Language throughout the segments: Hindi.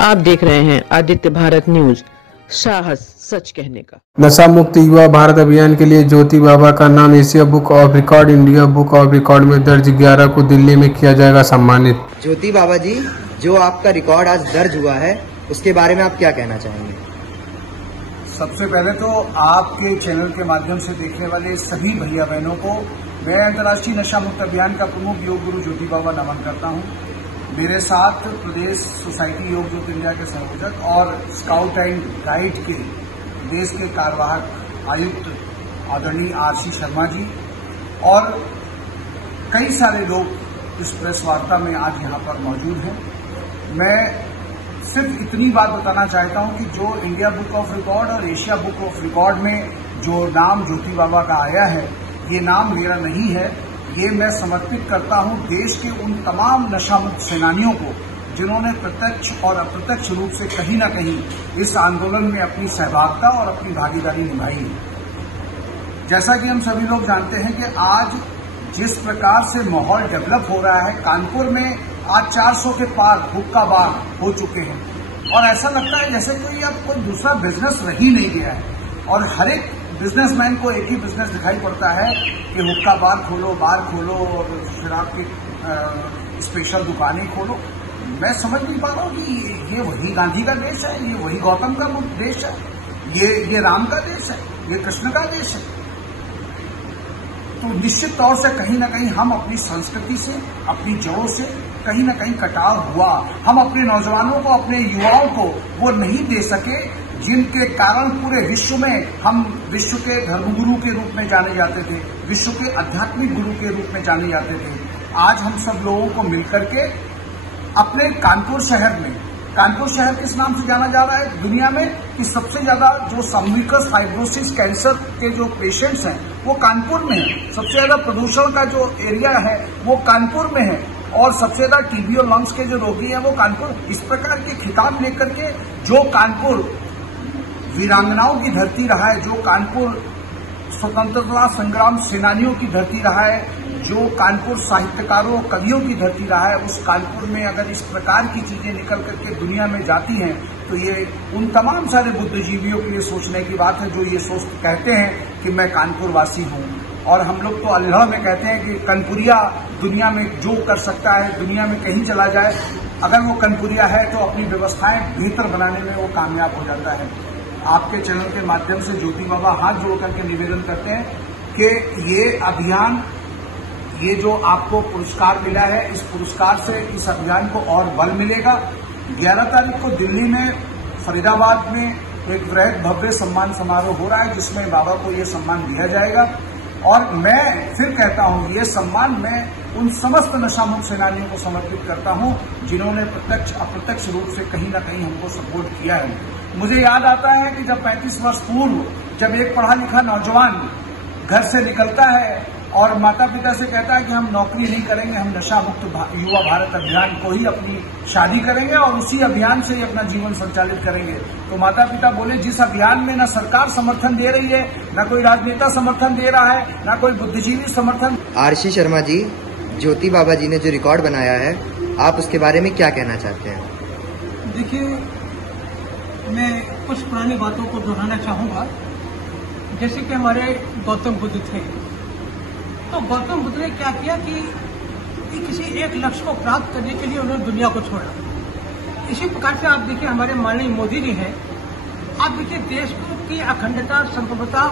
आप देख रहे हैं आदित्य भारत न्यूज। साहस सच कहने का। नशा मुक्त युवा भारत अभियान के लिए ज्योति बाबा का नाम Asia book of record, India book of record में दर्ज। 11 को दिल्ली में किया जाएगा सम्मानित। ज्योति बाबा जी, जो आपका रिकॉर्ड आज दर्ज हुआ है उसके बारे में आप क्या कहना चाहेंगे? सबसे पहले तो आपके चैनल के माध्यम से देखने वाले सभी भैया बहनों को मैं अंतर्राष्ट्रीय नशा मुक्त अभियान का प्रमुख योग गुरु ज्योति बाबा नमन करता हूं। मेरे साथ प्रदेश सोसाइटी योग ज्योति इंडिया के संयोजक और स्काउट एंड गाइड के देश के कार्यवाहक आयुक्त आदरणीय आरसी शर्मा जी और कई सारे लोग इस प्रेस वार्ता में आज यहां पर मौजूद हैं। मैं सिर्फ इतनी बात बताना चाहता हूं कि जो इंडिया बुक ऑफ रिकॉर्ड और एशिया बुक ऑफ रिकॉर्ड में जो नाम ज्योति बाबा का आया है, ये नाम मेरा नहीं है। ये मैं समर्पित करता हूं देश के उन तमाम नशा मुक्त सेनानियों को जिन्होंने प्रत्यक्ष और अप्रत्यक्ष रूप से कहीं न कहीं इस आंदोलन में अपनी सहभागिता और अपनी भागीदारी निभाई है। जैसा कि हम सभी लोग जानते हैं कि आज जिस प्रकार से माहौल डेवलप हो रहा है, कानपुर में आज 400 के पार हुक्का बार हो चुके हैं और ऐसा लगता है जैसे कोई अब कोई दूसरा बिजनेस रह ही नहीं गया है और हर एक बिजनेसमैन को एक ही बिजनेस दिखाई पड़ता है कि हुक्का बार खोलो, बार खोलो और शराब की स्पेशल दुकानें खोलो। मैं समझ नहीं पा रहा हूँ कि ये वही गांधी का देश है, ये वही गौतम का देश है, ये राम का देश है, ये कृष्ण का देश है। तो निश्चित तौर से कहीं ना कहीं हम अपनी संस्कृति से, अपनी जड़ों से कहीं ना कहीं कटाव हुआ। हम अपने नौजवानों को, अपने युवाओं को वो नहीं दे सके जिनके कारण पूरे विश्व में हम विश्व के धर्मगुरु के रूप में जाने जाते थे, विश्व के आध्यात्मिक गुरु के रूप में जाने जाते थे। आज हम सब लोगों को मिलकर के अपने कानपुर शहर में, कानपुर शहर किस नाम से जाना जा रहा है दुनिया में कि सबसे ज्यादा जो सर्विकल फाइब्रोसिस कैंसर के जो पेशेंट्स हैं वो कानपुर में है। सबसे ज्यादा प्रदूषण का जो एरिया है वो कानपुर में है और सबसे ज्यादा टीबी और लंग्स के जो रोगी हैं वो कानपुर। इस प्रकार के खिताब लेकर के जो कानपुर वीरांगनाओं की धरती रहा है, जो कानपुर स्वतंत्रता संग्राम सेनानियों की धरती रहा है, जो कानपुर साहित्यकारों कवियों की धरती रहा है, उस कानपुर में अगर इस प्रकार की चीजें निकल करके दुनिया में जाती हैं तो ये उन तमाम सारे बुद्धिजीवियों के लिए सोचने की बात है जो ये सोच कहते हैं कि मैं कानपुर वासी हूं। और हम लोग तो अल्लाह में कहते हैं कि कनपुरिया दुनिया में जो कर सकता है, दुनिया में कहीं चला जाए, अगर वो कनपुरिया है तो अपनी व्यवस्थाएं बेहतर बनाने में वो कामयाब हो जाता है। आपके चैनल के माध्यम से ज्योति बाबा हाथ जोड़ करके निवेदन करते हैं कि ये अभियान, ये जो आपको पुरस्कार मिला है, इस पुरस्कार से इस अभियान को और बल मिलेगा। 11 तारीख को दिल्ली में फरीदाबाद में एक वृहद भव्य सम्मान समारोह हो रहा है जिसमें बाबा को ये सम्मान दिया जाएगा और मैं फिर कहता हूं ये सम्मान मैं उन समस्त नशा मुक्त सेनानियों को समर्पित करता हूं जिन्होंने प्रत्यक्ष अप्रत्यक्ष रूप से कहीं ना कहीं हमको सपोर्ट किया है। मुझे याद आता है कि जब 35 वर्ष पूर्व जब एक पढ़ा लिखा नौजवान घर से निकलता है और माता पिता से कहता है कि हम नौकरी नहीं करेंगे, हम नशा मुक्त युवा भारत अभियान को ही अपनी शादी करेंगे और उसी अभियान से ही अपना जीवन संचालित करेंगे, तो माता पिता बोले जिस अभियान में न सरकार समर्थन दे रही है, न कोई राजनेता समर्थन दे रहा है, न कोई बुद्धिजीवी समर्थन। आरसी शर्मा जी, ज्योति बाबा जी ने जो रिकॉर्ड बनाया है आप उसके बारे में क्या कहना चाहते हैं? देखिए, मैं कुछ पुरानी बातों को दोहराना चाहूंगा। जैसे कि हमारे गौतम बुद्ध थे, तो गौतम बुद्ध ने क्या किया कि किसी एक लक्ष्य को प्राप्त करने के लिए उन्होंने दुनिया को छोड़ा। इसी प्रकार से आप देखिए हमारे माननीय मोदी जी हैं, आप देखिए देश की अखंडता, संप्रभुता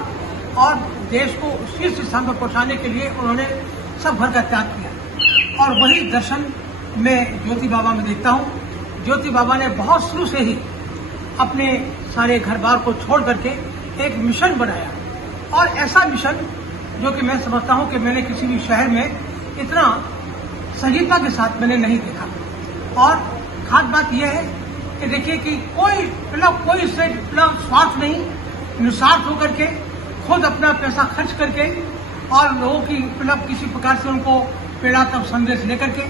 और देश को शीर्ष स्थान पर पहुंचाने के लिए उन्होंने सब भर का त्याग किया और वही दर्शन मैं ज्योति बाबा में देखता हूं। ज्योति बाबा ने बहुत शुरू से ही अपने सारे घर बार को छोड़ करके एक मिशन बनाया और ऐसा मिशन जो कि मैं समझता हूं कि मैंने किसी भी शहर में इतना संजीवता के साथ मैंने नहीं देखा। और खास बात यह है कि देखिए कि कोई इससे स्वार्थ नहीं, निस्वार्थ होकर के खुद अपना पैसा खर्च करके और लोगों की किसी प्रकार से उनको प्रेरणात्मक संदेश लेकर के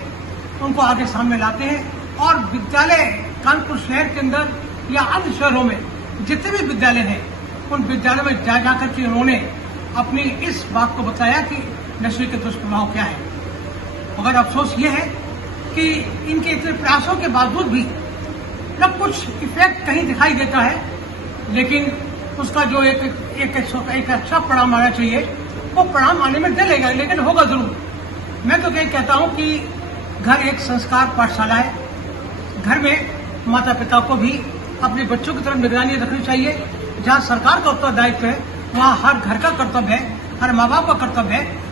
उनको आगे सामने लाते हैं। और विद्यालय कानपुर शहर के अंदर या अन्य शहरों में जितने भी विद्यालय हैं उन विद्यालयों में जा जाकर के उन्होंने अपनी इस बात को बताया कि नशे के दुष्प्रभाव क्या है। मगर अफसोस ये है कि इनके इतने प्रयासों के बावजूद भी न कुछ इफेक्ट कहीं दिखाई देता है, लेकिन उसका जो एक अच्छा परिणाम आना चाहिए वो परिणाम आने में देर लगेगा, लेकिन होगा जरूर। मैं तो यही कहता हूं कि घर एक संस्कार पाठशाला है। घर में माता पिता को भी अपने बच्चों की तरफ निगरानी रखनी चाहिए। जहां सरकार का उत्तरदायित्व है वहां हर घर का कर्तव्य है, हर माँ बाप का कर्तव्य है